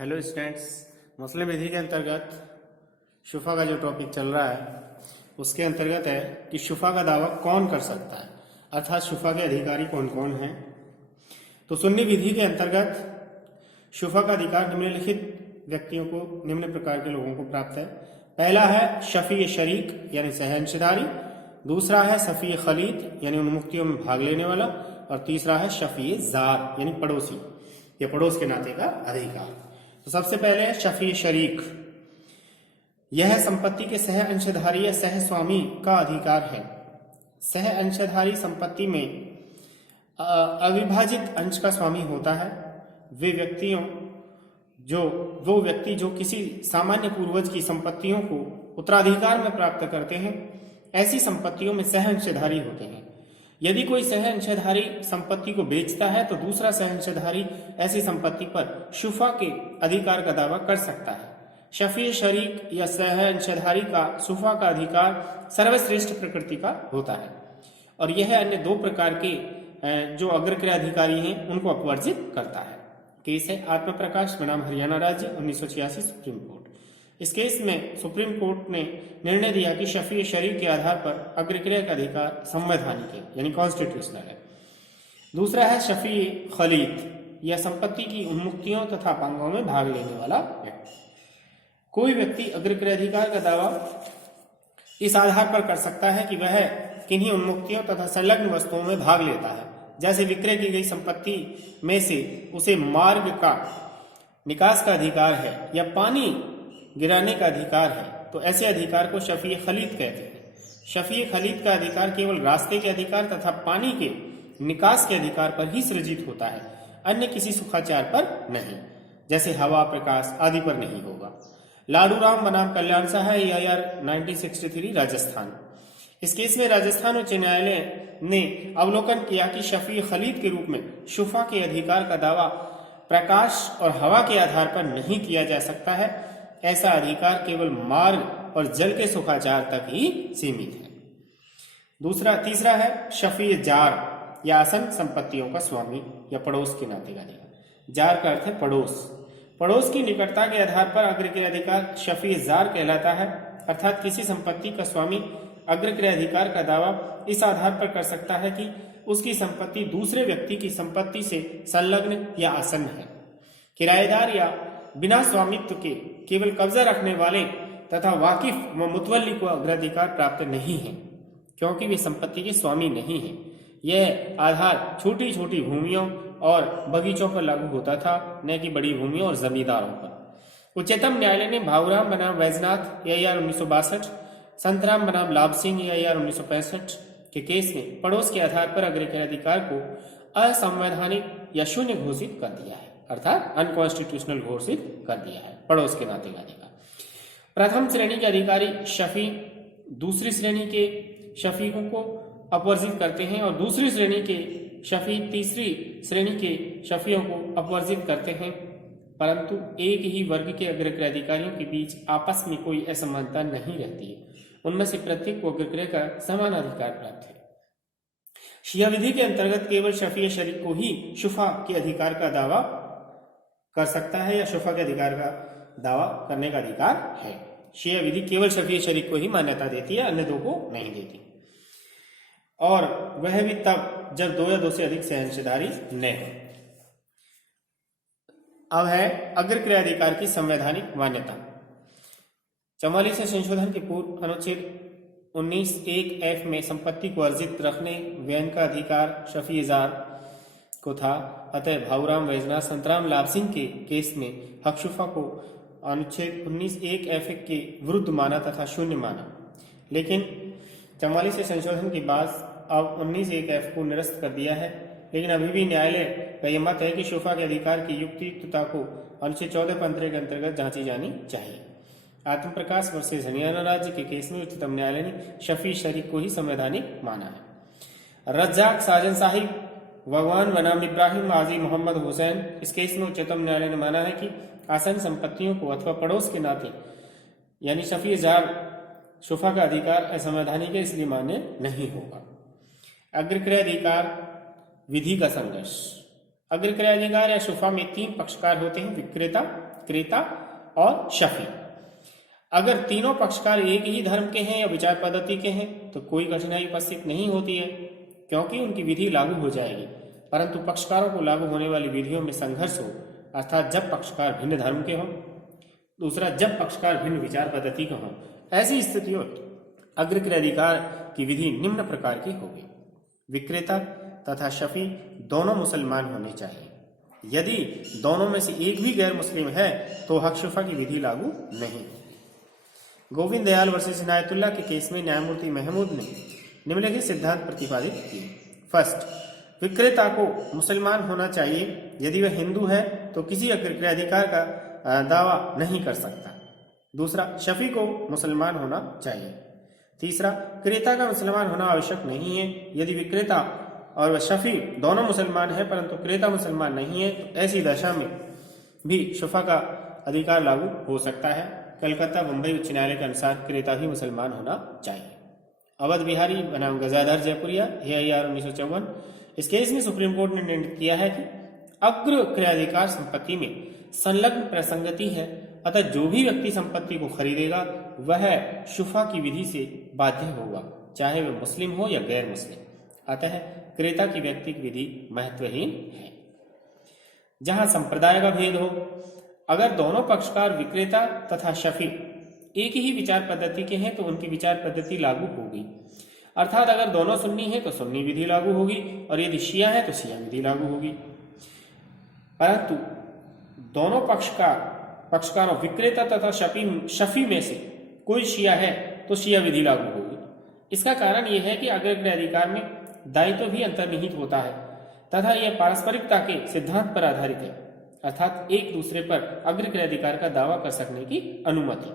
Hello students, मुस्लिम विधि के अंतर्गत शुफा का जो टॉपिक चल रहा है उसके अंतर्गत है कि शुफा का दावा कौन कर सकता है, अर्थात शुफा के अधिकारी कौन कौन हैं। तो सुन्नी विधि के अंतर्गत शुफा का अधिकार निम्नलिखित व्यक्तियों को, निम्न प्रकार के लोगों को प्राप्त है। पहला है शफी शरीक यानी सहअंशधारी, दूसरा है शफी खलीद यानी उन मुक्तियों में भाग लेने वाला, और तीसरा है शफी जार यानी पड़ोसी या पड़ोस के नाते का अधिकार। तो सबसे पहले है शफी शरीक। यह संपत्ति के सह अंशधारी या सह स्वामी का अधिकार है। सह अंशधारी संपत्ति में अविभाजित अंश का स्वामी होता है। वो व्यक्ति जो किसी सामान्य पूर्वज की संपत्तियों को उत्तराधिकार में प्राप्त करते हैं, ऐसी संपत्तियों में सह अंशधारी होते हैं। यदि कोई सह अंशधारी संपत्ति को बेचता है तो दूसरा सह अंशधारी ऐसी संपत्ति पर शुफा के अधिकार का दावा कर सकता है। शफी शरीक या सह अंशधारी का शुफा का अधिकार सर्वश्रेष्ठ प्रकृति का होता है, और यह अन्य दो प्रकार के जो अग्रक्रय अधिकारी हैं उनको अपवर्जित करता है। केस है आत्म प्रकाश बनाम हरियाणा राज्य 1986 सुप्रीम कोर्ट। इस केस में सुप्रीम कोर्ट ने निर्णय दिया कि शफी शरीक के आधार पर अग्रक्रय का अधिकार संवैधानिक है यानी कॉन्स्टिट्यूशनल है। दूसरा है शफी खलीद या संपत्ति की उन्मुक्तियों तथा पांगों में भाग लेने वाला व्यक्ति। कोई व्यक्ति अग्रक्रय अधिकार का दावा इस आधार पर कर सकता है कि वह किन्हीं उन्मुक्तियों तथा संलग्न वस्तुओं में भाग लेता है, जैसे विक्रय की गई संपत्ति में से उसे मार्ग का निकास का अधिकार है या पानी गिराने का अधिकार है, तो ऐसे अधिकार को शफी खलीद कहते हैं। शफी खलीद का अधिकार केवल रास्ते के अधिकार तथा पानी के निकास के अधिकार पर ही सृजित होता है, अन्य किसी सुखाचार पर नहीं, जैसे हवा प्रकाश आदि पर नहीं होगा। लाडूराम बनाम कल्याण साहा AIR 1963 राजस्थान। इस केस में राजस्थान उच्च न्यायालय ने अवलोकन किया कि शफी खलीद के रूप में शुफा के अधिकार का दावा प्रकाश और हवा के आधार पर नहीं किया जा सकता है। ऐसा अधिकार केवल मार्ग और जल के सुखाचार तक ही सीमित है। तीसरा है शफी जार या आसन संपत्तियों का स्वामी या पड़ोस के नाते का अधिकार। जार का अर्थ है पड़ोस। पड़ोस की निकटता के आधार पर अग्रक्रय अधिकार शफी जार कहलाता है, अर्थात किसी संपत्ति का स्वामी अग्रक्रय अधिकार का दावा इस आधार पर कर सकता है कि उसकी संपत्ति दूसरे व्यक्ति की संपत्ति से संलग्न या आसन्न है। किराएदार या बिना स्वामित्व के केवल कब्जा रखने वाले तथा वाकिफ व मुतवल्ली को अग्राधिकार प्राप्त नहीं है, क्योंकि वे संपत्ति के स्वामी नहीं है। यह आधार छोटी छोटी भूमियों और बगीचों पर लागू होता था, न कि बड़ी भूमियों और जमींदारों पर। उच्चतम न्यायालय ने भाऊराम बनाम वैजनाथ AIR 1962, संतराम बनाम लाभ सिंह AIR 1965 के केस में पड़ोस के आधार पर अग्रक्रय अधिकार को असंवैधानिक या शून्य घोषित कर दिया है, अर्थात अनकॉन्स्टिट्यूशनल घोषित कर दिया है पड़ोस के नाते का अधिकार। प्रथम श्रेणी के अधिकारी शफी दूसरी श्रेणी के शफीकों को अपवर्जित करते हैं और दूसरी श्रेणी के शफी तीसरी श्रेणी के शफियों को अपवर्जित करते हैं, परंतु एक ही वर्ग के अग्रक्रय अधिकारियों के बीच आपस में कोई असमानता नहीं रहती है। उनमें से प्रत्येक को अग्रक्रय का समान अधिकार प्राप्त है। शिया विधि के अंतर्गत केवल शफी शरीक को ही शुफा के अधिकार का दावा कर सकता है या शुफा के अधिकार का दावा करने का अधिकार है। शिया विधि केवल शफी शरीक को ही मान्यता देती है, अन्य दो को नहीं देती, और वह भी तब जब दो या दो से अधिक सहअंशधारी न हो। अब है अग्रक्रय अधिकार की संवैधानिक मान्यता। 44 संशोधन के पूर्व अनुच्छेद 19(1)(f) में संपत्ति को अर्जित रखने व्ययन का अधिकार शफी जार को था, अतः भाऊराम वैजनाथ संतराम लाभ सिंह के केस में हक शुफा को अनुच्छेद 19(1)(f) के विरुद्ध माना तथा शून्य माना। लेकिन 44 संशोधन के बाद अब 19(1)(f) को निरस्त कर दिया है, लेकिन अभी भी न्यायालय का यह मत है कि शुफा के अधिकार की युक्तियुक्तता को अनुच्छेद 14(15) के अंतर्गत जांची जानी चाहिए। आत्म प्रकाश वर्सेस हरियाणा राज्य के केस में उच्चतम न्यायालय ने शफी शरीक को ही संवैधानिक माना है। रज्जाक साजन साहिब भगवान बनाम इब्राहिम आजी मोहम्मद हुसैन, इस केस में उच्चतम न्यायालय ने माना है कि आसन संपत्तियों को अथवा पड़ोस के नाते यानी शफी जार शुफा का अधिकार असंवैधानिक है, इसलिए मान्य नहीं होगा। अग्रक्रय अधिकार विधि का संघर्ष। अग्रक्रय अधिकार या शुफा में तीन पक्षकार होते हैं, विक्रेता, विक्रेता और शफी। अगर तीनों पक्षकार एक ही धर्म के हैं या विचार पद्धति के हैं तो कोई कठिनाई उपस्थित नहीं होती है, क्योंकि उनकी विधि लागू हो जाएगी। परंतु पक्षकारों को लागू होने वाली विधियों में संघर्ष हो, अर्थात जब पक्षकार भिन्न धर्म के हों, दूसरा जब पक्षकार भिन्न विचार पद्धति के हों, ऐसी स्थितियों अग्रक्रियाधिकार की विधि निम्न प्रकार की होगी। विक्रेता तथा शफी दोनों मुसलमान होने चाहिए। यदि दोनों में से एक भी गैर मुस्लिम है तो हक शुफा की विधि लागू नहीं। गोविंद दयाल वर्सेस इनायतुल्ला के केस में न्यायमूर्ति महमूद ने निम्नलिखित सिद्धांत प्रतिपादित किए। फर्स्ट, विक्रेता को मुसलमान होना चाहिए। यदि वह हिंदू है तो किसी अग्रक्रियाधिकार का दावा नहीं कर सकता। दूसरा, शफी को मुसलमान होना चाहिए। तीसरा, क्रेता का मुसलमान होना आवश्यक नहीं है। यदि विक्रेता और वह शफी दोनों मुसलमान है परंतु क्रेता मुसलमान नहीं है तो ऐसी दशा में भी शुफा का अधिकार लागू हो सकता है। कलकत्ता मुंबई उच्च न्यायालय के अनुसार क्रेता ही मुसलमान होना चाहिए। अवध बिहारी बनाम गजाधर जयपुरिया AIR 1954। इस केस में सुप्रीम कोर्ट ने निर्णय किया है कि अग्र क्रयाधिकार संपत्ति में संलग्न प्रसंगति है, अतः जो भी व्यक्ति संपत्ति को खरीदेगा वह शुफा की विधि से बाध्य होगा, चाहे वह मुस्लिम हो या गैर मुस्लिम। अतः क्रेता की व्यक्तिक विधि महत्वहीन है। जहां संप्रदाय का भेद हो, अगर दोनों पक्षकार विक्रेता तथा शफी एक ही विचार पद्धति के हैं तो उनकी विचार पद्धति लागू होगी। अर्थात अगर दोनों सुन्नी हैं तो सुन्नी विधि लागू होगी और यदि शिया है तो शिया विधि लागू होगी। परंतु दोनों पक्षकारों विक्रेता तथा शफी में से कोई शिया है तो शिया विधि लागू होगी। इसका कारण यह है कि अग्रक्रियाधिकार में दायित्व भी अंतर्निहित होता है तथा यह पारस्परिकता के सिद्धांत पर आधारित है, अर्थात एक दूसरे पर अग्रक्रियाधिकार का दावा कर सकने की अनुमति।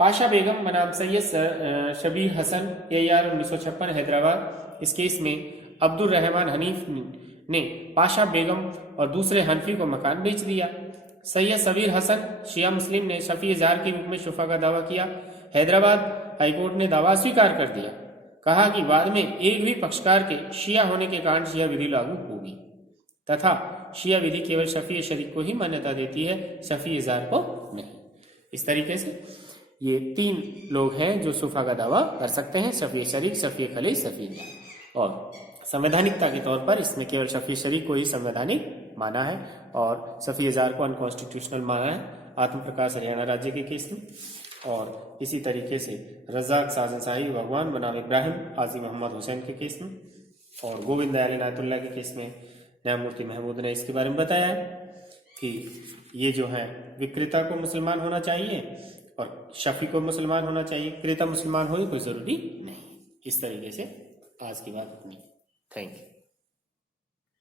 पाशा बेगम बनाम सैयद शबीर हसन AIR 1956 हैदराबाद। इस केस में अब्दुल रहमान हनीफ ने पाशा बेगम और दूसरे हनफी को मकान बेच दिया। सैयद सबीर हसन शिया मुस्लिम ने शफी जार के रूप में शुफा का दावा किया। हैदराबाद हाईकोर्ट ने दावा स्वीकार कर दिया, कहा कि बाद में एक भी पक्षकार के शिया होने के कारण शिया विधि लागू होगी तथा शिया विधि केवल शफी शरीक को ही मान्यता देती है, शफी जार को नहीं। इस तरीके से ये 3 लोग हैं जो शुफा का दावा कर सकते हैं, शफी शरीक, शफी खली, शफी जार। और संवैधानिकता के तौर पर इसमें केवल शफी शरीक को ही संवैधानिक माना है और शफी जार को अनकॉन्स्टिट्यूशनल माना है आत्म प्रकाश हरियाणा राज्य के केस में। और इसी तरीके से रजाक साजन शाही भगवान बनाम इब्राहिम हाजी मोहम्मद हुसैन के केस में और गोविंद दयाल इनायतुल्ला के केस में न्यायमूर्ति महमूद ने इसके बारे में बताया है कि ये जो है विक्रेता को मुसलमान होना चाहिए और शफी को मुसलमान होना चाहिए, क्रेता मुसलमान हो कोई जरूरी नहीं। इस तरीके से आज की बात अपनी। Thank you.